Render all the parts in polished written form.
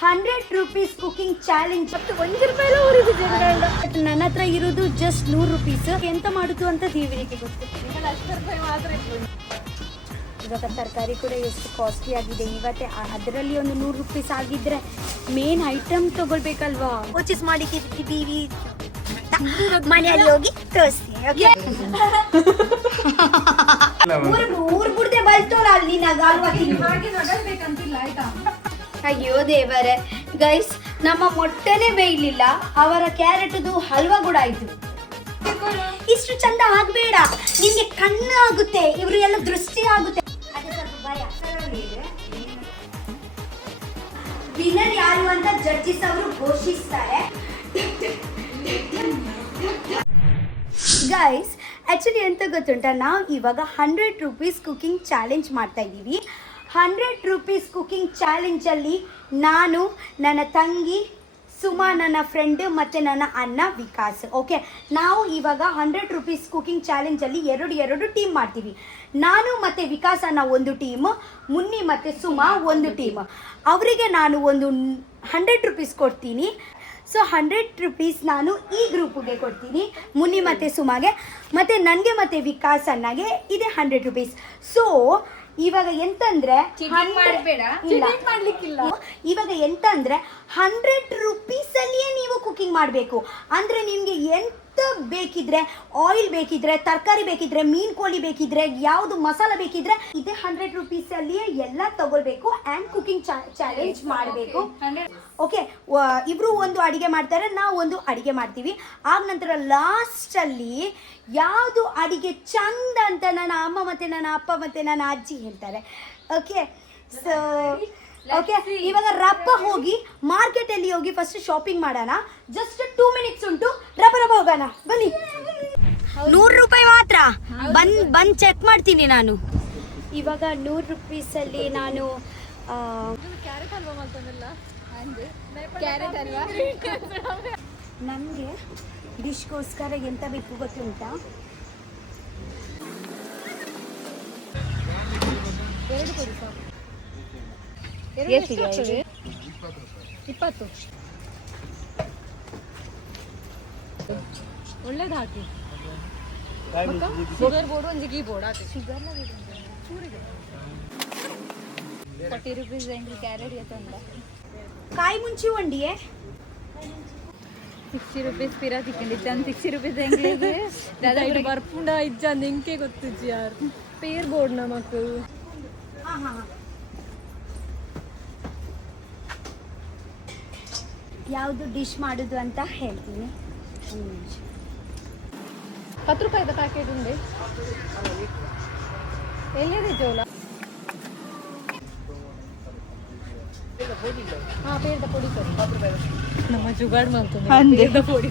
100 rupees cooking challenge. 1 ರೂಪಾಯಿ but ನನ್ನ ಹತ್ರ ಇರೋದು ಜಸ್ಟ್ 100 ರೂಪೀಸ್. ಎಂತ ಮಾಡುದು ಅಂತ ದೇವರಿಗೆ ಗೊತ್ತು. ಇವಾಗ ತರಕಾರಿ ಕೂಡ ಎಷ್ಟು ಕಾಸ್ಟ್ಲಿ ಆಗಿದೆ. ಇವತ್ತೇ ಅದರಲ್ಲಿ ಒಂದು 100 ರೂಪೀಸ್ ಆಗಿದ್ರೆ ಮೇನ್ ಐಟಮ್ ತಗೊಳ್ಬೇಕಲ್ವಾ. ಪರ್ಚೇಸ್ ಮಾಡಿದ್ದೀವಿ, ಮನೆಯಲ್ಲಿ ಹೋಗಿ ತೋರಿಸ್ತೀನಿ. ಊರ್ ಬಿಡ್ದೆ ಬಲ್ತೋಲ್ಲ ಅಲ್ಲಿ ಅಯ್ಯೋ ದೇವರೇ ಗೈಸ್, ನಮ್ಮ ಮೊಟ್ಟೆನೇ ಬೇಯಲಿಲ್ಲ, ಅವರ ಕ್ಯಾರೆಟ್ದು ಹಲ್ವಾ ಕೂಡ ಆಯ್ತು. ಇಷ್ಟು ಚಂದ ಆಗ್ಬೇಡ, ನಿಮ್ಗೆ ಕಣ್ಣು ಆಗುತ್ತೆ, ಇವರು ಎಲ್ಲ ದೃಷ್ಟಿ ಆಗುತ್ತೆ. ವಿನ್ನರ್ ಯಾರು ಅಂತ ಜಡ್ಜಿಸ್ ಅವರು ಘೋಷಿಸ್ತಾರೆ. ಗೈಸ್ ಆ್ಯಕ್ಚುಲಿ ಎಂತ ಗೊತ್ತುಂಟ, ನಾವು ಇವಾಗ 100 ರೂಪೀಸ್ ಕುಕಿಂಗ್ ಚಾಲೆಂಜ್ ಮಾಡ್ತಾ ಇದ್ದೀವಿ. 100 ರೂಪೀಸ್ ಕುಕಿಂಗ್ ಚಾಲೆಂಜಲ್ಲಿ ನಾನು, ನನ್ನ ತಂಗಿ ಸುಮಾ, ನನ್ನ ಫ್ರೆಂಡ್ ಮತ್ತು ನನ್ನ ಅಣ್ಣ ವಿಕಾಸ್. ಓಕೆ, ನಾವು ಇವಾಗ 100 ರೂಪೀಸ್ ಕುಕಿಂಗ್ ಚಾಲೆಂಜಲ್ಲಿ ಎರಡು ಟೀಮ್ ಮಾಡ್ತೀವಿ. ನಾನು ಮತ್ತು ವಿಕಾಸ್ ಅನ್ನ ಒಂದು ಟೀಮ್, ಮುನ್ನಿ ಮತ್ತು ಸುಮಾ ಒಂದು ಟೀಮ್. ಅವರಿಗೆ ನಾನು ಒಂದು 100 ರೂಪೀಸ್ ಕೊಡ್ತೀನಿ. ಸೊ 100 ರೂಪೀಸ್ ನಾನು ಈ ಗ್ರೂಪ್ಗೆ ಕೊಡ್ತೀನಿ, ಮುನ್ನಿ ಮತ್ತು ಸುಮಾಗೆ, ಮತ್ತು ನನಗೆ ಮತ್ತು ವಿಕಾಸ್ ಅಣ್ಣಗೆ ಇದೆ 100 ರೂಪೀಸ್. ಸೊ ಇವಾಗ ಎಂತಂದ್ರೆ ಇವಾಗ ಎಂತಂದ್ರೆ 100 ರೂಪೀಸಲ್ಲಿಯೇ ನೀವು ಕುಕಿಂಗ್ ಮಾಡಬೇಕು. ಅಂದರೆ ನಿಮಗೆ ಎಂತ ಬೇಕಿದ್ರೆ, ಆಯಿಲ್ ಬೇಕಿದ್ರೆ, ತರಕಾರಿ ಬೇಕಿದ್ರೆ, ಮೀನು ಕೋಳಿ ಬೇಕಿದ್ರೆ, ಯಾವುದು ಮಸಾಲ ಬೇಕಿದ್ರೆ ಇದೆ 100 ರೂಪೀಸಲ್ಲಿಯೇ ಎಲ್ಲ ತಗೊಳ್ಬೇಕು ಆ್ಯಂಡ್ ಕುಕಿಂಗ್ ಚಾಲೆಂಜ್ ಮಾಡಬೇಕು. ಓಕೆ, ಇಬ್ರು ಒಂದು ಅಡಿಗೆ ಮಾಡ್ತಾರೆ, ನಾವು ಒಂದು ಅಡಿಗೆ ಮಾಡ್ತೀವಿ. ಆಗ ನಂತರ ಲಾಸ್ಟಲ್ಲಿ ಯಾವುದು ಅಡಿಗೆ ಚಂದ ಅಂತ ನನ್ನ ಅಮ್ಮ ಮತ್ತು ನನ್ನ ಅಪ್ಪ ಮತ್ತು ನನ್ನ ಅಜ್ಜಿ ಹೇಳ್ತಾರೆ. ಓಕೆ, ಸೊ ಓಕೆ, ಇವಾಗ ರಪ್ಪ ಹೋಗಿ ಮಾರ್ಕೆಟಲ್ಲಿ ಹೋಗಿ ಫಸ್ಟ್ ಶಾಪಿಂಗ್ ಮಾಡೋಣ. ಜಸ್ಟ್ 2 ಮಿನಿಟ್ಸ್ ಉಂಟು, ರಪ್ಪ ಹೋಗೋಣ ಬನ್ನಿ. 100 ರೂಪಾಯಿ ಮಾತ್ರ, ಬಂದು ಚೆಕ್ ಮಾಡ್ತೀನಿ ನಾನು. ಇವಾಗ 100 ರೂಪೀಸಲ್ಲಿ ನಾನು ನಮಗೆ ಡಿಶ್ಗೋಸ್ಕರ ಎಂತ ಬೇಕು ಗೊತ್ತುಂಟಾ? 2 ಕೊಡಿ ಸಾಕು. 20 ಒಳ್ಳೇದು ಹಾಕಿ. ಶುಗರ್ ಬೋರ್ಡ್ ಒಂದು ಗೀ ಬೋರ್ಡ್ ಹಾಕಿ. ಶುಗರ್ನ 40 ರೂಪೀಸ್ ಎಂಟ್ರಿ ಕ್ಯಾರೆಟ್ ಎತ್ತಂದ ಕಾಯಿ ಮುಂಚಿ ಒಂಡಿಯೇ 60 ರೂಪೀಸ್ ಪಿರಾ ತಿಕ್ಕೊಂಡಿದ್ದೆ. 60 ರೂಪೀಸ್ ಎಂಗ್ಲಿಗೆ ದಾದ ಬರ್ಪುಂಡ ಇಜ್ಜಂದ ಇಂಕೆ ಗೊತ್ತಿಜ್ಜಿ ಯಾರು ಪೇರ್ ಬೋರ್ಡ್ ನಮಕ್. ಯಾವುದು ಡಿಶ್ ಮಾಡೋದು ಅಂತ ಹೇಳ್ತೀನಿ. 10 ರೂಪಾಯಿದ ಪ್ಯಾಕೆಟ್ ಉಂಡೆ ಎಲ್ಲಿದೆ ಜೋಲ? ಪೇರ್ದ ಪೊಡಿ ನಮ್ಮ ಜುಗಾಡ್ ಮಾಡ್ತೇನೆ ಪೊಡಿ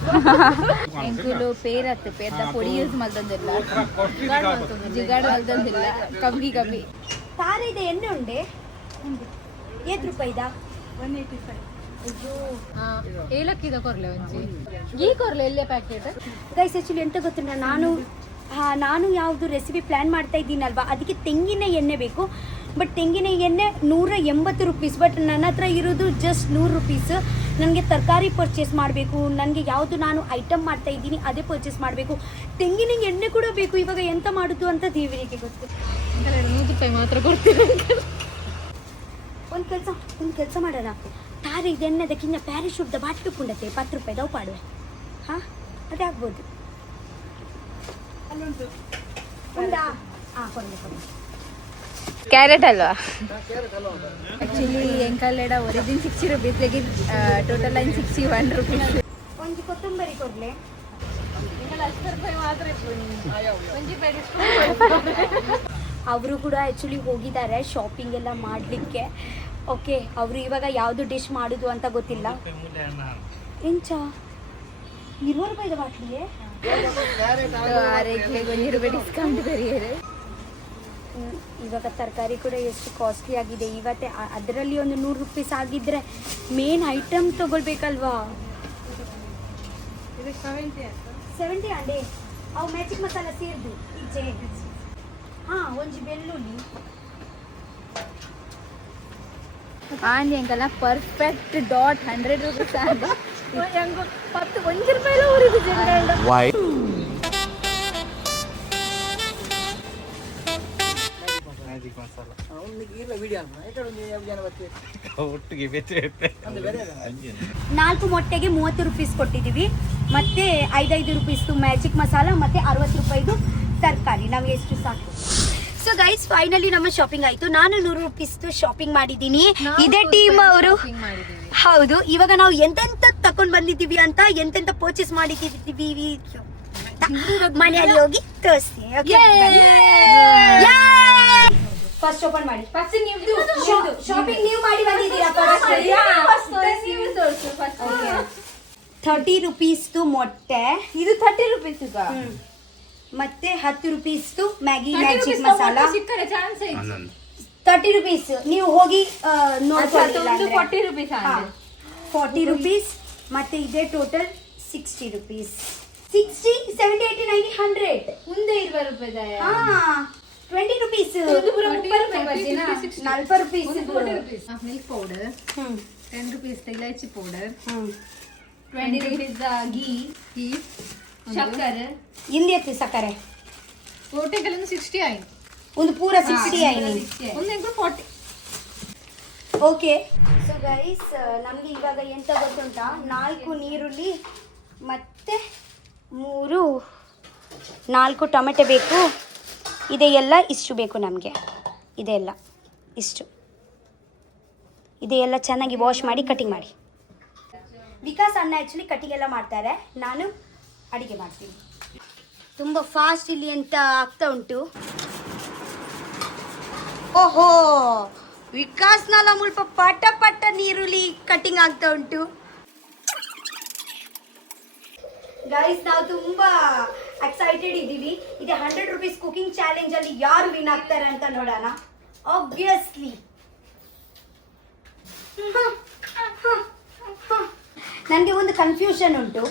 ಎಂಕುಲು ಪೇರತ್ತೆ ಪೇರ್ದ ಪೊಡಿ ಯೂಸ್ ಮಾಡ್ತಂದಿಲ್ಲ, ಜುಗಾಡ್ ಮಾಡ್ತಂದಿಲ್ಲ. ಕಮ್ಮಿ ತಾರ ಇದೆ ಎಣ್ಣೆ ಉಂಡೆ 8 ರೂಪಾಯಿದ 185. ಏಲಕ್ಕಿದ ಕೊರ್ಲೆ ಒಂಜಿ ಗೀ ಕೊರ್ಲೆ ಎಲ್ಲೇ ಪ್ಯಾಕೆಟ್. ಗೈಸ್ ಆ್ಯಕ್ಚುಲಿ ಎಂತ ಗೊತ್ತಿಲ್ಲ, ನಾನು ಯಾವುದು ರೆಸಿಪಿ ಪ್ಲ್ಯಾನ್ ಮಾಡ್ತಾ ಇದ್ದೀನಲ್ವಾ, ಅದಕ್ಕೆ ತೆಂಗಿನ ಎಣ್ಣೆ ಬೇಕು. ಬಟ್ ತೆಂಗಿನ ಎಣ್ಣೆ 180 ರೂಪೀಸ್. ಬಟ್ ನನ್ನ ಹತ್ರ ಇರೋದು ಜಸ್ಟ್ 100 ರೂಪೀಸ್. ನನಗೆ ತರಕಾರಿ ಪರ್ಚೇಸ್ ಮಾಡಬೇಕು, ನನಗೆ ಯಾವುದು ನಾನು ಐಟಮ್ ಮಾಡ್ತಾ ಇದ್ದೀನಿ ಅದೇ ಪರ್ಚೇಸ್ ಮಾಡಬೇಕು. ತೆಂಗಿನ ಎಣ್ಣೆ ಕೂಡ ಬೇಕು. ಇವಾಗ ಎಂತ ಮಾಡೋದು ಅಂತ ದೇವರಿಗೆ ಗೊತ್ತು. 100 ರೂಪಾಯಿ ಮಾತ್ರ ಕೊಡ್ತೀನಿ. ಒಂದು ಕೆಲಸ ಮಾಡೋಣ, ತಾರಿ ಇದೆಣ್ಣದಕ್ಕಿಂತ ಪ್ಯಾರಿಶೂಟ್ದ ಬಾಟ್ಲು ಕುಂಡತ್ತೆ 10 ರೂಪಾಯಿ ದವ್ ಪಾಡುವೆ. ಹಾಂ, ಅದೇ ಆಗ್ಬೋದು. ಕ್ಯಾರೆಟ್ ಅಲ್ವಾ ಆ್ಯಕ್ಚುಲಿ ಎಂಕಲ್ಲೆಡ ಒರಿಜಿನ್ 60 ರೂಪೀಸ್ಗೆ ಟೋಟಲ್ ಲೈನ್ 61 ರೂಪೀಸ್. ಒಂದು ಕೊತ್ತಂಬರಿ ಕೊಡಲೆ ಅವರು ಕೂಡ ಆ್ಯಕ್ಚುಲಿ ಹೋಗಿದ್ದಾರೆ ಶಾಪಿಂಗ್ ಎಲ್ಲ ಮಾಡಲಿಕ್ಕೆ. ಓಕೆ, ಅವರು ಇವಾಗ ಯಾವುದು ಡಿಶ್ ಮಾಡೋದು ಅಂತ ಗೊತ್ತಿಲ್ಲ. ಎಂಚ 20 ರೂಪಾಯಿದ ಬಾಟ್ಲಿಗೆ 1 ರೂಪಾಯಿ ಡಿಸ್ಕೌಂಟ್ ಬರೀತಾರೆ. ಇವಾಗ ತರಕಾರಿ ಕೂಡ ಎಷ್ಟು ಕಾಸ್ಟ್ಲಿ ಆಗಿದೆ. ಇವತ್ತೇ ಅದರಲ್ಲಿ ಒಂದು 100 ರೂಪೀಸ್ ಆಗಿದ್ರೆ ಮೇನ್ ಐಟಮ್ ತಗೊಳ್ಬೇಕಲ್ವಾ. 70 ಅಂಡೆ ಅವು ಮ್ಯಾಜಿಕ್ ಮಸಾಲ ಸೇರ್ದು ಈಚೆ. ಹಾಂ, ಒಂಜಿ ಬೆಳ್ಳುಳ್ಳಿ ಆಂದಿ ಅಂಕಲ್ಲ ಪರ್ಫೆಕ್ಟ್ ಡಾಟ್ 100 ರೂಪೀಸ್ ಆಂದಿ ಹೆಂಗು 10 1 ರೂಪಾಯಿ ಊರಿಗೆ ಜನಗಳು ಮ್ಯಾಜಿಕ್ ಮಸಾಲ ಒಟ್ಟಿಗೆ 4 ಮೊಟ್ಟೆಗೆ 30 ರೂಪೀಸ್ ಕೊಟ್ಟಿದ್ದೀವಿ, ಮತ್ತೆ 5 ರೂಪೀಸ್ದು ಮ್ಯಾಜಿಕ್ ಮಸಾಲ, ಮತ್ತೆ 60 ರೂಪಾಯಿದು ತರಕಾರಿ. ನಮಗೆ ಎಷ್ಟು ಸಾಕು. ಸೊ ಗೈಸ್ ಫೈನಲಿ ನಮ್ಮ ಶಾಪಿಂಗ್ ಆಯ್ತು. ನಾನು 100 ರೂಪೀಸ್ದು ಶಾಪಿಂಗ್ ಮಾಡಿದ್ದೀನಿ. ಇದೇ ಟೀಮ್ ಅವರು. ಹೌದು, ಇವಾಗ ನಾವು ಎಂತೆಂತ ತಕೊಂಡ್ ಬಂದಿದ್ದೀವಿ ಅಂತ, ಎಂತೆಂತ ಪರ್ಚೇಸ್ ಮಾಡಿದ್ದೀವಿ ಮನೆಯಲ್ಲಿ ಹೋಗಿ ತೋರಿಸ್ತೀನಿ. ಫಸ್ಟ್ ಓಪನ್ ಮಾಡಿ. ಫಸ್ಟ್ ನೀವು ಶಾಪಿಂಗ್ ನೀವು ಮಾಡಿ ಬಂದಿದ್ದೀರಾ? 30 ರೂಪೀಸ್ದು ಮೊಟ್ಟೆ, ಇದು 30 ರೂಪೀಸ್ ಮತ್ತೆ 10 ರೂಪೀಸ್ದು ಮ್ಯಾಗಿ ಮ್ಯಾಜಿಕ್ ಮಸಾಲ. 30 ರೂಪೀಸ್ ನೀವು ಹೋಗಿ ನೋಡ್ಕೊಳ್ಳಿ. 40 ರೂಪೀಸ್ 40 ರೂಪೀಸ್ ಮತ್ತೆ ಇದೆ ಟೋಟಲ್ 60 ರೂಪೀಸ್. 60 70 80 90 100 ಮುಂದೆ 20 ರೂಪಾಯಿ 20 rupees 40 rupees milk powder 10 rupees ಇಲಾಚಿ ಪೌಡರ್ 20 ರೂಪೀಸ್ ಘೀ ಶಕ್ಕರೆ ಇಂದೆತ್ತು ಸಕ್ಕರೆ ಟೋಟಲ್ 60 ಆಯ್ತು. ಒಂದು ಪೂರ 60 ಆಯ್ತು. ಒಂದು 40. ಓಕೆ ಸೊ ಗೈಸ್ ನಮಗೆ ಇವಾಗ ಎಂತ ಗೊತ್ತುಂಟಾ, 4 ನೀರುಳ್ಳಿ ಮತ್ತೆ 4 ಟೊಮೆಟೊ ಬೇಕು. ಇದೆಲ್ಲ ಇಷ್ಟು ಬೇಕು ನಮಗೆ. ಇದೆಲ್ಲ ಇಷ್ಟು, ಇದೆಲ್ಲ ಚೆನ್ನಾಗಿ ವಾಶ್ ಮಾಡಿ ಕಟಿಂಗ್ ಮಾಡಿ. ವಿಕಾಸ್ ಅಣ್ಣ ಆ್ಯಕ್ಚುಲಿ ಕಟಿಂಗ್ ಎಲ್ಲ ಮಾಡ್ತಾರೆ, ನಾನು ಅಡಿಗೆ ಮಾಡ್ತೀನಿ. ತುಂಬ ಫಾಸ್ಟ್ ಇಲ್ಲಿ ಅಂತ ಆಗ್ತಾ ಉಂಟು. ಓಹೋ, ವಿಕಾಸ್ನಲ್ಲ ಮುಲ್ಪ ಪಟ ಪಟ ನೀರುಳ್ಳಿ ಕಟಿಂಗ್ ಆಗ್ತಾ ಉಂಟು. ಗೈಸ್ ನಾವು ತುಂಬಾ ಎಕ್ಸೈಟೆಡ್ ಇದ್ದೀವಿ. ಇದೆ 100 ರೂಪೀಸ್ ಕುಕಿಂಗ್ ಚಾಲೆಂಜ್ ಅಲ್ಲಿ ಯಾರು ವಿನ್ ಆಗ್ತಾರೆ ಅಂತ ನೋಡೋಣ. ಆಬ್ವಿಯಸ್ಲಿ ನನಗೆ ಒಂದು ಕನ್ಫ್ಯೂಷನ್ ಉಂಟು.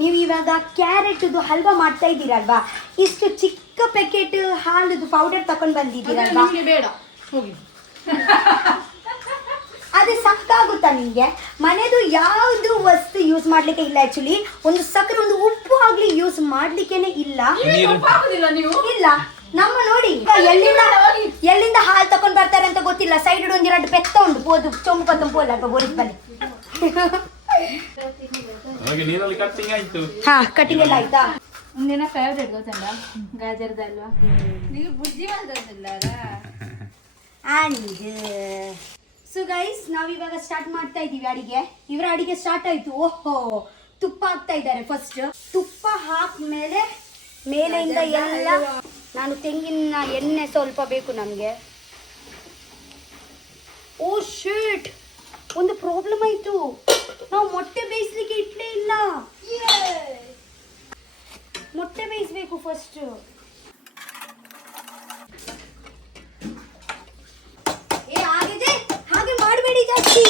ನೀವು ಇವಾಗ ಕ್ಯಾರೆಟ್ದು ಹಲ್ವಾ ಮಾಡ್ತಾ ಇದ್ದೀರಲ್ವಾ, ಇಷ್ಟು ಚಿಕ್ಕ ಪ್ಯಾಕೆಟ್ ಹಾಲುದು ಪೌಡರ್ ತಗೊಂಡು ಬಂದಿದ್ದೀರಲ್ವಾ, ಬೇಡ ಹೋಗಿ ಅದೇ ಸಾಕಾಗುತ್ತಾ ನಿಮಗೆ? ಮನೆದು ಯಾವುದು ವಸ್ತು ಯೂಸ್ ಮಾಡ್ಲಿಕ್ಕೆ ಇಲ್ಲ. ಆಕ್ಚುಲಿ ಒಂದು ಸಕ್ಕರೆ ಒಂದು ಉಪ್ಪು ಆಗ್ಲಿ ಯೂಸ್ ಮಾಡ್ಲಿಕ್ಕೇನೆ ಇಲ್ಲ. ಇಲ್ಲ ನಮ್ಮ ನೋಡಿ ಎಲ್ಲಿಂದ ಹಾಲು ತಕೊಂಡ್ ಬರ್ತಾರೆ ಅಂತ ಗೊತ್ತಿಲ್ಲ. ಸೈಡ್ ಒಂದು 2 ಪೆತ್ತ ಉಂಟು ಬೋದು ಚೊಂಬು ಪತ್ತಂ ಪೋಲ ಬೋರಿಸ್ ಬನ್ನಿ. ಹಾ ಕಟಿಂಗ್ ಎಲ್ಲ ಆಯ್ತಾ? ಮುಂದಿನ ಫೇವ್ರೇಟ್ ಗೊತ್ತಲ್ಲ ಗಾಜರದ ಅಲ್ವಾ, ನೀವು ಬುದ್ಧಿವಂತಲ್ಲ. ಆ್ಯಂಡ್ ಸೊ ಗೈಸ್ ನಾವಿವಾಗ ಸ್ಟಾರ್ಟ್ ಮಾಡ್ತಾ ಇದ್ದೀವಿ ಅಡಿಗೆ. ಇವರ ಅಡಿಗೆ ಸ್ಟಾರ್ಟ್ ಆಯ್ತು. ಓಹೋ, ತುಪ್ಪ ಹಾಕ್ತಾ ಇದ್ದಾರೆ. ಫಸ್ಟ್ ತುಪ್ಪ ಹಾಕ್ಮೇಲೆ ಮೇಲೆಯಿಂದ ಎಲ್ಲ, ನಾನು ತೆಂಗಿನ ಎಣ್ಣೆ ಸ್ವಲ್ಪ ಬೇಕು ನಮಗೆ. ಓ ಶಿಟ್, ಒಂದು ಪ್ರಾಬ್ಲಮ್ ಆಯ್ತು. ನಾವು ಮೊಟ್ಟೆ ಬೇಯಿಸ್ಲಿಕ್ಕೆ ಇಟ್ಲೇ ಇಲ್ಲ. ಮೊಟ್ಟೆ ಬೇಯಿಸ್ಬೇಕು ಫಸ್ಟ್. ಹಾಗೆ ಮಾಡಬೇಡಿ ಜಾಸ್ತಿ.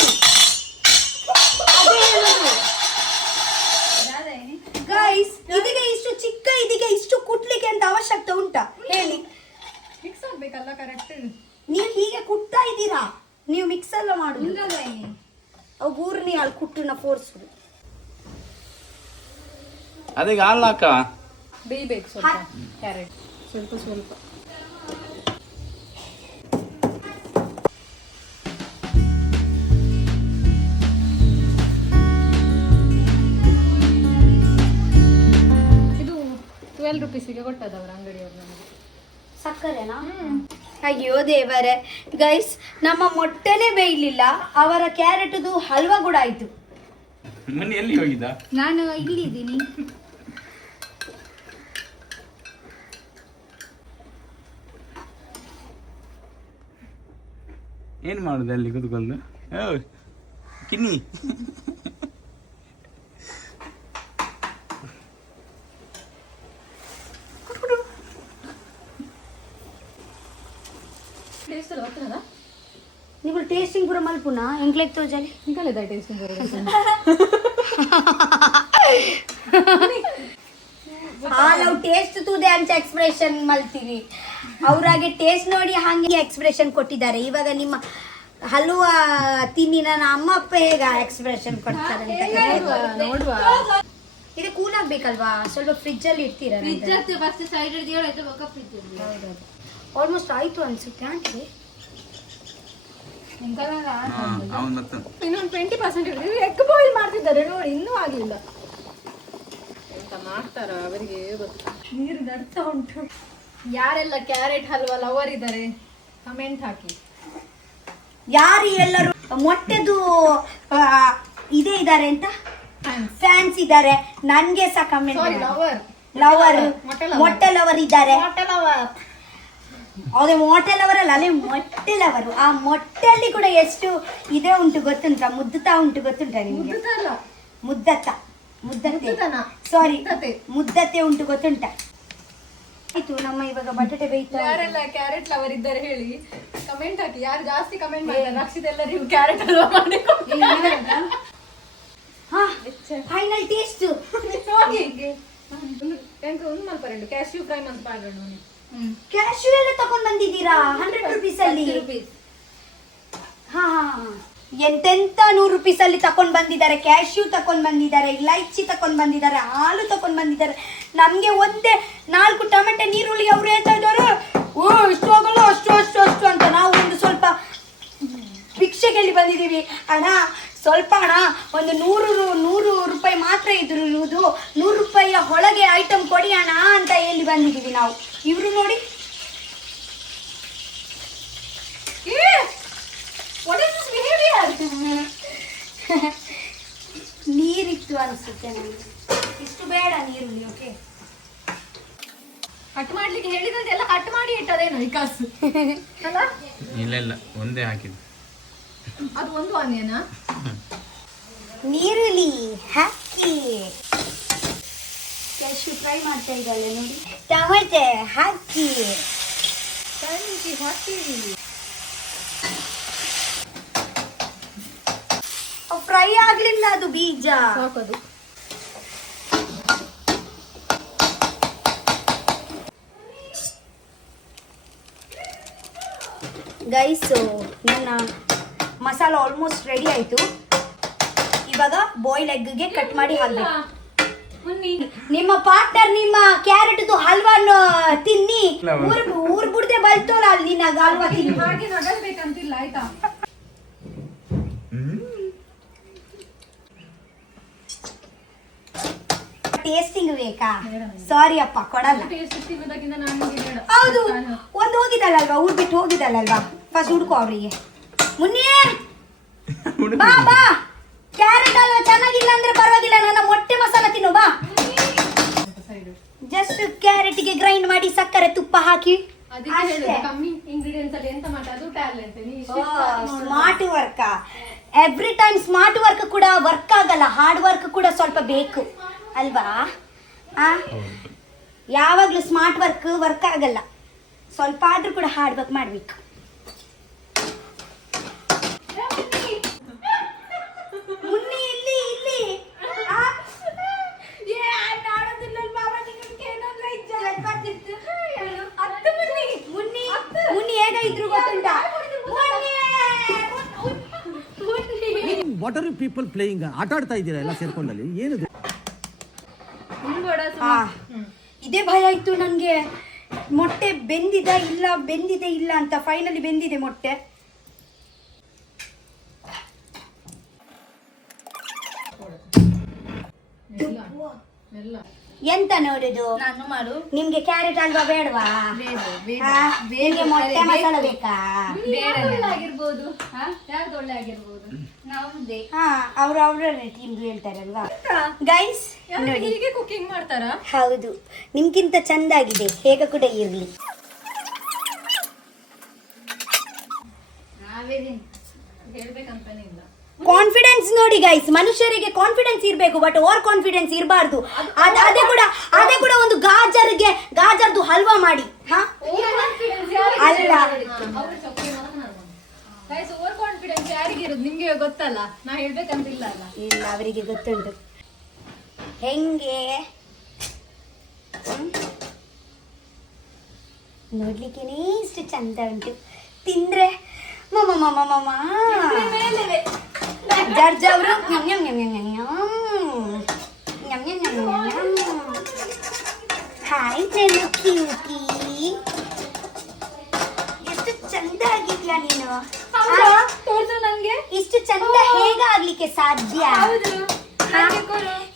ಗೈಸ್ ಇದಕ್ಕೆ ಇಷ್ಟು ಚಿಕ್ಕ, ಇದಕ್ಕೆ ಇಷ್ಟು ಕುಟ್ಲಿಕ್ಕೆ ಅಂತ ಅವಶ್ಯಕತೆ ಉಂಟಾ ಹೇಳಿ? ಮಿಕ್ಸ್ ಆಗ್ಬೇಕಲ್ಲ ಕರೆಕ್ಟ್. ನೀವು ಹೀಗೆ ಕುಟ್ತಾ ಇದ್ದೀರಾ, ನೀವು ಮಿಕ್ಸ್ ಎಲ್ಲ ಮಾಡುದು. ಅವು ಬೂರ್ನಿ ಅಲ್ಲಿ ಕುಟ್ಟುನ ಫೋರ್ಸುದು. ಅದಕ್ಕೆ ಹಾಲಾಕ ಬೇಯಬೇಕು ಸ್ವಲ್ಪ ಕ್ಯಾರೆಟ್, ಸ್ವಲ್ಪ ಸ್ವಲ್ಪ. ಇದು 12 ರೂಪೀಸಿಗೆ ಕೊಟ್ಟದವ್ರ ಅಂಗಡಿಯವ್ರು ನಮಗೆ. ಸಕ್ಕರೆನಾ? ಅಯ್ಯೋ ದೇವರೇ. ಗೈಸ್ ನಮ್ಮ ಮೊಟ್ಟೆನೇ ಬೇಯಲಿಲ್ಲ, ಅವರ ಕ್ಯಾರೆಟ್ದು ಹಲ್ವಾ ಕೂಡ ಆಯ್ತು. ಎಲ್ಲಿ ಹೋಗಿದ್ದ? ನಾನು ಇಲ್ಲಿದ್ದೀನಿ. ಏನ್ ಮಾಡುದು ಅಲ್ಲಿ ಕೂತ್ಕೊಂಡು? ಕಿನ್ನಿ ನೀವು ಟೇಸ್ಟಿಂಗ್ ಪೂರ ಮಲ್ಪುನ ಎಂಕ್ಲೆಕ್ ತೋಜಲಿ ಇಂಕಲೆದ ಟೇಸ್ಟಿಂಗ್ ಪೂರ ನಾವು ಟೇಸ್ಟ್ ತೂದೆ ಅಂತ ಎಕ್ಸ್ಪ್ರೆಷನ್ ಮಲ್ತೀವಿ. ಅವ್ರಾಗೆ ಟೇಸ್ಟ್ ನೋಡಿ ಹಂಗೆ ಎಕ್ಸ್ಪ್ರೆಷನ್ ಕೊಟ್ಟಿದ್ದಾರೆ. ಇವಾಗ ನಿಮ್ಮ ಹಲ್ವಾ ತಿನ್ನಿ ನನ್ನ ಅಮ್ಮ ಅಪ್ಪ ಹೇಗ ಎಕ್ಸ್ಪ್ರೆಷನ್ ಕೊಡ್ತಾರೆ ಅಂತ. ನೋಡುವ ಇದು ಕೂಲ್ ಆಗ್ಬೇಕಲ್ವಾ, ಸ್ವಲ್ಪ ಫ್ರಿಜ್ ಅಲ್ಲಿ ಇಡ್ತೀರಾ? ಫಸ್ಟ್ ಸೈಡ್ ಹಿಡಿದು ಫ್ರಿಜ್ ಆಲ್ಮೋಸ್ಟ್ ಆಯ್ತು ಅನ್ಸುತ್ತೆ ಆಂಟಿ. ಅವನ್ ಮತ್ತೆ ಇನ್ನೊಂದು 20% ಹಿಡಿದು ಎಗ್ ಬಾಯ್ಲ್ ಮಾಡ್ತಿದ್ದಾರೆ ನೋಡಿ, ಇನ್ನೂ ಆಗ್ಲಿಲ್ಲ. ಎಂತ ಮಾಡ್ತಾರ ಅವರಿಗೆ ಗೊತ್ತು. ನೀರು ನಡ್ತಾ ಉಂಟು. ಯಾರೆಲ್ಲ ಕ್ಯಾರೆಟ್ ಹಲ್ವಾ ಲವರ್ ಇದ್ದಾರೆ ಕಮೆಂಟ್ ಹಾಕಿ. ಯಾರು ಎಲ್ಲರೂ ಮೊಟ್ಟೆದು ಇದೇ ಇದ್ದಾರೆ ಅಂತ ಫ್ಯಾನ್ಸ್ ಇದ್ದಾರೆ, ನನ್ಗೆ ಸಹ ಕಮೆಂಟ್ ಲವರ್ ಮೊಟ್ಟೆ ಲವರ್ ಇದ್ದಾರೆ. ಅದೇ ಮೊಟ್ಟೆ ಲವರ್ ಅಲ್ಲ, ಅಲ್ಲೇ ಮೊಟ್ಟೆ ಲವರು. ಆ ಮೊಟ್ಟೆಯಲ್ಲಿ ಕೂಡ ಎಷ್ಟು ಇದೇ ಉಂಟು ಗೊತ್ತುಂಟ, ಮುದ್ದುತ್ತಾ ಉಂಟು ಗೊತ್ತುಂಟ ನಿಮ್ಗೆ? ಮುದ್ದತ್ತೆ ಸಾರಿ ಮುದ್ದತ್ತೆ ಉಂಟು ಗೊತ್ತುಂಟ? ಆಯ್ತು, ನಮ್ಮ ಇವಾಗ ಬಟಾಟೆ ಬೇಯ್ತಾ. ಯಾರೆಲ್ಲ ಕ್ಯಾರೆಟ್ ಲವರ್ ಇದ್ದಾರೆ ಹೇಳಿ, ಕಮೆಂಟ್ ಹಾಕಿ. ಯಾರು ಜಾಸ್ತಿ ಕಮೆಂಟ್ ಮಾಡ್ತಾರೆ ರಕ್ಷಿತ್ ಎಲ್ಲ ನೀವು ಕ್ಯಾರೆಟ್ ಹಲ್ವಾ ಮಾಡಿ ಫೈನಲ್ ಟೇಸ್ಟ್ ಒಂದು ಮಲ್ಪರೆಂಡು ಕ್ಯಾಶ್ಯೂ ಫ್ರೈ ಮಂತ್ ಮಾಡೋಣ. ಕ್ಯಾಶ್ಯೂ ಎಲ್ಲ ತಕೊಂಡ್ ಬಂದಿದ್ದೀರಾ 100 rupees ಅಲ್ಲಿ? ಹಾ ಎಂತೆಂತ 100 rupees ಅಲ್ಲಿ ತಕೊಂಡ್ ಬಂದಿದ್ದಾರೆ. ಕ್ಯಾಶ್ಯೂ ತಕೊಂಡ್ ಬಂದಿದ್ದಾರೆ, ಇಲೈಚಿ ತಕೊಂಡ್ ಬಂದಿದ್ದಾರೆ, ಹಾಲು ತಕೊಂಡ್ ಬಂದಿದ್ದಾರೆ. ನಮ್ಗೆ ಒಂದೇ 4 ಟೊಮೆಟೊ ನೀರುಳ್ಳಿ ಅವ್ರು ಹೇಳ್ತಾ ಇದ್ದಾರೆ, ಓ ಇಷ್ಟು ಆಗಲ್ಲ, ಅಷ್ಟು ಅಂತ. ನಾವು ಒಂದು ಸ್ವಲ್ಪ ಭಿಕ್ಷೆಗೆಲ್ಲಿ ಬಂದಿದ್ದೀವಿ. ಅಣ್ಣ ಸ್ವಲ್ಪ ಅಣ್ಣ, ಒಂದು 100 ರೂಪಾಯಿ ಮಾತ್ರ ಇರುವುದು, 100 ರೂಪಾಯಿಯ ಒಳಗೆ ಐಟಮ್ ಕೊಡಿ ಅಣ್ಣ ಅಂತ ಹೇಳಿ ಬಂದಿದ್ದೀವಿ ನಾವು. ಇವರು ನೋಡಿ ನೀರಿತ್ತು ಅನಿಸುತ್ತೆ ನನಗೆ. ಇಷ್ಟು ಬೇಡ ನೀರುಳ್ಳಿ. ಓಕೆ, ಕಟ್ ಮಾಡ್ಲಿಕ್ಕೆ ಹೇಳಿದಂತೆ ಎಲ್ಲ ಕಟ್ ಮಾಡಿ ಇಟ್ಟದೇನು ವಿಕಾಸ್ ಅಲ್ಲ? ಇಲ್ಲ ಒಂದೇ ಹಾಕಿದ್ದು. ಅದು ಒಂದು ಆನಿಯನಾ? ನೀರುಳ್ಳಿ ಹಾಕಿ ಕ್ಯಾಶ್ಯೂ ಫ್ರೈ ಮಾಡ್ತಾ ಇದ್ದಾಳೆ ನೋಡಿ. ಟೊಮೆಟೆ ಹಾಕಿ ಸಂಜೆ ಹೊಟ್ಟಿ ಫ್ರೈ ಆಗ್ಲಿಲ್ಲ, ಅದು ಬೀಜ ಸಾಕದು. ಗೈಸ್, ನನ್ನ ಮಸಾಲ ಆಲ್ಮೋಸ್ಟ್ ರೆಡಿ ಆಯ್ತು. ಇವಾಗ ಬಾಯ್ಲ್ ಎಗ್ಗೆ ಕಟ್ ಮಾಡಿ ಹಾಕ್ಬೇಕು. ನಿಮ್ಮ ಪಾರ್ಟ್ನರ್ ನಿಮ್ಮ ಕ್ಯಾರೆಟ್ದು ಹಲ್ವಾನು ತಿನ್ನಿ, ಊರ್ ಬಿಡದೆ ಬಲ್ತೋಲ್ಲ ಅಲ್ಲಿ ನಿನ್ನ ಹಲ್ವಾ ತಿನ್ನಿ. ಹಾಗೆ ನಗಲ್ಬೇಕಂತಿಲ್ಲ ಆಯ್ತಾ? ಟೇಸ್ಟಿಂಗ್ ಬೇಕಾ? ಸಾರಿ ಅಪ್ಪ, ಕೊಡಲ್ಲ. ಹೌದು, ಒಂದು ಹೋಗಿದಲ್ಲಲ್ವಾ, ಊರ್ ಬಿಟ್ಟು ಹೋಗಿದಲ್ಲಲ್ವಾ, ಫಸ್ಟ್ ಹುಡ್ಕೋ ಅವರಿಗೆ. ಮುನ್ನಿ ಬಾ ಬಾ, ಕ್ಯಾರೆಟ್ ಹಲ್ವಾ ಚೆನ್ನಾಗಿಲ್ಲ ಅಂದ್ರೆ ಪರವಾಗಿಲ್ಲ, ನನ್ನ ಮೊಟ್ಟೆ ಮಸಾಲ ತಿನ್ನು ಬಾ. ಜಸ್ಟ್ ಕ್ಯಾರೆಟ್ಗೆ ಗ್ರೈಂಡ್ ಮಾಡಿ ಸಕ್ಕರೆ ತುಪ್ಪ ಹಾಕಿ ಕಮ್ಮಿ ಇಂಗ್ರೀಡಿಯೆಂಟ್ಸ್ ಅಲ್ಲಿ ಎಂತ ಮಾಡೋದು talent. Smart work. Every time smart work ಕೂಡ ವರ್ಕ್ ಆಗಲ್ಲ, ಹಾರ್ಡ್ ವರ್ಕ್ ಕೂಡ ಸ್ವಲ್ಪ ಬೇಕು ಅಲ್ವಾ? ಯಾವಾಗ್ಲೂ ಸ್ಮಾರ್ಟ್ ವರ್ಕ್ ಆಗಲ್ಲ, ಸ್ವಲ್ಪ ಆದ್ರೂ ಕೂಡ ಹಾರ್ಡ್ ವರ್ಕ್ ಮಾಡ್ಬೇಕು. ಮುನ್ನಿ ಇಲ್ಲಿ ಇಲ್ಲಿ ಮುನ್ನಿ ಹೇಗ ಇದ್ರು ಗೊತ್ತುಂಟಾ? What are you people playing? ಆಟ ಆಡ್ತಾ ಇದ್ದೀರಾ ಎಲ್ಲ ಸೇರ್ಕೊಂಡಲ್ಲಿ? ಏನಿದೆ? ಇದೇ ಭಯ ಇತ್ತು ನನಗೆ, ಮೊಟ್ಟೆ ಬೆಂದಿದೆ ಇಲ್ಲ ಅಂತ. ಫೈನಲಿ ಬೆಂದಿದೆ ಮೊಟ್ಟೆ. ಎಂತ ನೋಡುದು? ನಾನು ಮಾಡು. ನಿಮ್ಗೆ ಕ್ಯಾರೆಟ್ ಹಲ್ವಾ ಬೇಡವಾ? ನಿಮ್ಗೆ ಮೊಟ್ಟೆ ಮಸಾಲ ಬೇಕಾ? ಆಗಿರ್ಬೋದು. ಯಾರ್ದು ಒಳ್ಳೆ ಆಗಿರ್ಬೋದು? ನಮ್ದೇ. ಅವ್ರ ಟೀಮ್ಗೆ ಹೇಳ್ತಾರಲ್ವಾ ಗೈಸ್. ನೋಡಿ ಹೀಗೆ ಕುಕಿಂಗ್ ಮಾಡ್ತಾರಾ? ಹೌದು, ನಿಮ್ಗಿಂತ ಚಂದಾಗಿದೆ, ಹೇಗ ಕೂಡ ಇರ್ಲಿ. ಹೇಳ್ಬೇಕಂತಾನೆ ಇಲ್ಲ. ಕಾನ್ಫಿಡೆನ್ಸ್ ನೋಡಿ ಗೈಸ್, ಮನುಷ್ಯರಿಗೆ ಕಾನ್ಫಿಡೆನ್ಸ್ ಇರಬೇಕು, ಬಟ್ ಓವರ್ ಕಾನ್ಫಿಡೆನ್ಸ್ ಇರಬಾರ್ದು. ಅದೇ ಕೂಡ ಒಂದು ಗಾಜರ್ದು ಹಲ್ವಾ ಮಾಡಿ. ಅಲ್ಲ, ಓವರ್ ಕಾನ್ಫಿಡೆನ್ಸ್ ಯಾರಿಗಿರೋದು ನಿಮ್ಗೆ ಗೊತ್ತಲ್ಲ, ನಾ ಹೇಳ್ಬೇಕಂತಿಲ್ಲ ಅಲ್ಲ. ಇಲ್ಲ, ಅವರಿಗೆ ಗೊತ್ತುಂಟು ಹೆಂಗೆ. ನೋಡ್ಲಿಕ್ಕೇನೆ ಇಷ್ಟು ಚಂದ ಉಂಟು, ತಿಂದ್ರೆ ಜಡ್ಜ್ ಅವರು ಹಾಯ್ ನನ್ನ ಕ್ಯೂಟಿ, ಎಷ್ಟು ಚಂದ ಆಗಿದ್ಯಾ ನೀನು. ತೋರ್ಸು ನನ್ಗೆ. ಇಷ್ಟು ಚಂದ ಹೇಗಾಗ್ಲಿಕ್ಕೆ ಸಾಧ್ಯ? ಹಾ?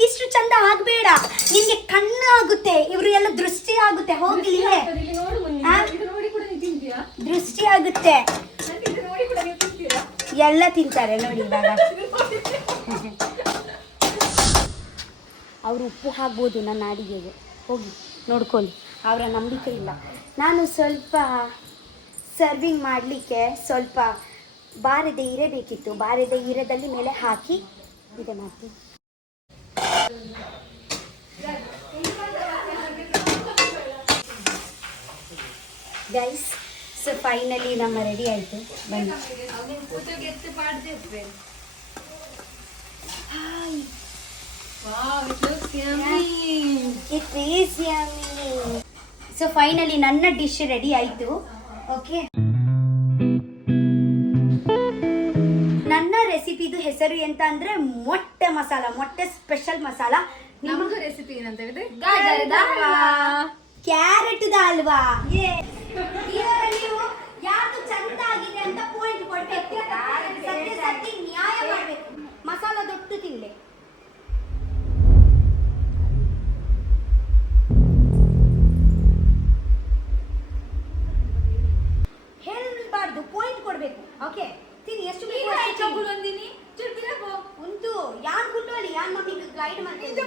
ಇಷ್ಟು ಚಂದ ಆಗ್ಬೇಡ, ನಿನ್ಗೆ ಕಣ್ಣು ಆಗುತ್ತೆ, ಇವ್ರು ಎಲ್ಲ ದೃಷ್ಟಿ ಆಗುತ್ತೆ. ಹೋಗ್ಲಿ ಇಲ್ಲಿ ನೋಡು ಮುನ್ನಿ. ಹಾ? ಇದು ನೋಡಿ ಕೂಡ ನೀವು ತಿಂತೀಯಾ? ದೃಷ್ಟಿ ಆಗುತ್ತೆ. ನಂಗೆ ಇದು ನೋಡಿ ಕೂಡ ನೀವು ತಿಂತೀರಾ? ಎಲ್ಲ ತಿಂತಾರೆ ನೋಡಿ ಇವಾಗ. ಅವರು ಉಪ್ಪು ಹಾಕ್ಬೋದು ನನ್ನ ಅಡಿಗೆಗೆ, ಹೋಗಿ ನೋಡ್ಕೊಳ್ಳಿ, ಅವರ ನಂಬಿಕೆ ಇಲ್ಲ. ನಾನು ಸ್ವಲ್ಪ ಸರ್ವಿಂಗ್ ಮಾಡಲಿಕ್ಕೆ ಸ್ವಲ್ಪ ಬಾರದ ಹೀರೆ ಬೇಕಿತ್ತು, ಬಾರದ ಹೀರೆದಲ್ಲಿ ಮೇಲೆ ಹಾಕಿ ಇದೆ ಮಾಡ್ತೀನಿ. ಗೈಸ್, ಸೊ ಫೈನಲಿ ನಮ್ಮ ರೆಡಿ ಆಯಿತು, ಬನ್ನಿ. Hi, it is yummy. So finally ನನ್ನ ಡಿಶ್ ರೆಡಿ ಆಯಿತು. ಓಕೆ, ನನ್ನ ರೆಸಿಪಿದು ಹೆಸರು ಎಂತ ಅಂದ್ರೆ ಮೊಟ್ಟೆ ಮಸಾಲ, ಮೊಟ್ಟೆ ಸ್ಪೆಷಲ್ ಮಸಾಲ. ನಮ್ಮದು ರೆಸಿಪಿ ಏನಂತ ಹೇಳಿದ್ರೆ ಕ್ಯಾರೆಟ್ ಹಲ್ವಾ. ನೀವು ಯಾವುದು ಚಂದ ಆಗಿದೆ ಅಂತ ಪಾಯಿಂಟ್ ಕೊಡ್ಬೇಕು, ಸತ್ಯ ಸತ್ಯ ನ್ಯಾಯ ಮಾಡ್ಬೇಕು. ಮಸಾಲ ದೊಡ್ಡ ತಿನ್ಲೆ. ಹೇಳ್ಬಾರ್ದು, ಪಾಯಿಂಟ್ ಕೊಡ್ಬೇಕು. ಓಕೆ, ತಿನ್ನಿ, ಎಷ್ಟು ಬೇಕು ಅಷ್ಟು ತಿನ್ನಿ. ಒಂದು ಯಾನ್ ಕುಟ್ಟೋಳಿ, ಯಾನ್ ಮಮ್ಮಿಗೆ ಗೈಡ್ ಮಾಡ್ತೀನಿ.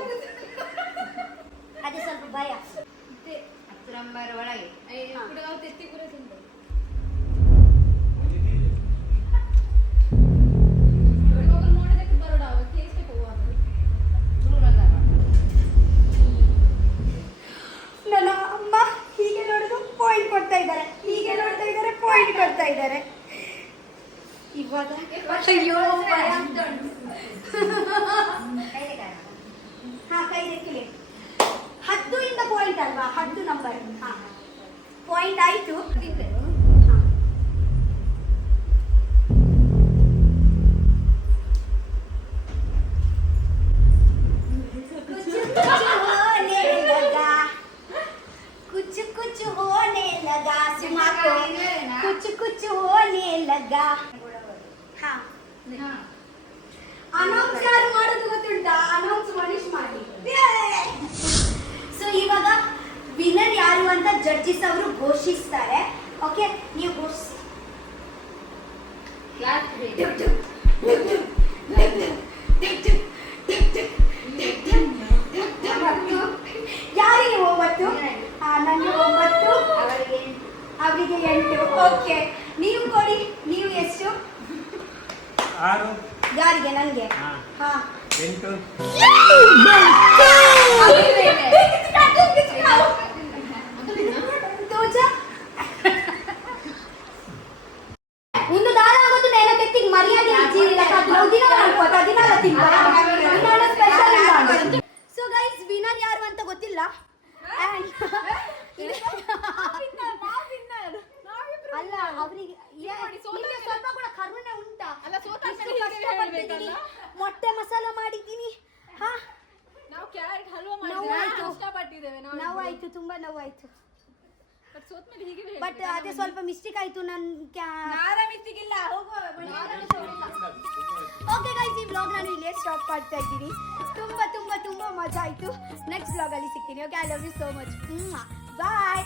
ಅದೇ ಸ್ವಲ್ಪ ಭಯ. ಒಳಗೆ ನನ್ನ ಅಮ್ಮ ಹೀಗೆ ನೋಡಿದ್ರು ಪಾಯಿಂಟ್ ಕೊಡ್ತಾ ಇದ್ದಾರೆ, ಹೀಗೆ ನೋಡ್ತಾ ಇದ್ದಾರೆ ಪಾಯಿಂಟ್ ಕೊಡ್ತಾ ಇದ್ದಾರೆ. ಇವಾಗ ಅಯ್ಯೋ ಹಾ, ಕೈ ಎತ್ತಿಲಿ. 10 ಇಂದ ಪಾಯಿಂಟ್ ಅಲ್ವಾ, 10 ನಂಬರ್. ಹಾ, ಪಾಯಿಂಟ್ ಆಯ್ತು. कुछ कुछ होने लगा, सुमा को कुछ कुछ होने लगा. हाँ, ಅನೌನ್ಸ್ ಯಾರು ಮಾಡೋದು ಗೊತ್ತುಂಟಾ? ಅನೌನ್ಸ್ ಮನೀಶ್ ಮಾಡಿ. ಸೊ ಇವಾಗ ವಿನ್ನರ್ ಯಾರು ಅಂತ ಜಡ್ಜಸ್ ಅವರು ಘೋಷಿಸ್ತಾರೆ. ಓಕೆ, ನೀವು ಘೋಷಿಸಿ. ಯಾರಿಗೆ 9? ನನಗೆ 9, ಅವರಿಗೆ 8. ಓಕೆ, ನೀವು ಕೊಡಿ. ನೀವು ಎಷ್ಟು? 6. ಯಾರಿಗೆ? ನನಗೆ. ಹಾ, 8. ಒಂದು ದಾರ ಆಗೋದು ನೇನ ತೆತ್ತಿಗೆ ಮರ್ಯಾದೆ ಇಚ್ಚಿಲ್ಲ. ಸೊ ಗೈಸ್, ವಿನರ್ ಯಾರು ಅಂತ ಗೊತ್ತಿಲ್ಲ. ಅಲ್ಲ, ಅವರಿಗೆ ಸ್ವಲ್ಪ ಕೂಡ ಕರುಣೆ ಉಂಟಾ? ಮೊಟ್ಟೆ ಮಸಾಲ ಮಾಡಿದ್ದೀನಿ. ಹಾ, ನಾವು ಕ್ಯಾರೆಟ್ ಹಲ್ವಾ ಮಾಡಿದ್ದೇವೆ, ಕಷ್ಟಪಟ್ಟಿದ್ದೇವೆ. ನೋವಾಯ್ತು, ತುಂಬಾ ನೋವಾಯ್ತು. ಸೋತ್ಮೇಲೆ ಹೀಗೆ ಬಟ್ ಅದೇ ಸ್ವಲ್ಪ ಮಿಸ್ಟೇಕ್ ಆಯ್ತು. ಓಕೆ ಗೈಸ್, ಈ ವ್ಲಾಗ್ ನಾನು ಇಲ್ಲೇ ಸ್ಟಾಪ್ ಮಾಡ್ತಾ ಇದ್ದೀನಿ. ತುಂಬಾ ತುಂಬಾ ತುಂಬಾ ಮಜಾ ಆಯ್ತು. ನೆಕ್ಸ್ಟ್ ವ್ಲಾಗ್ ಅಲ್ಲಿ ಸಿಗ್ತೀನಿ. Okay, I love you so much. Bye.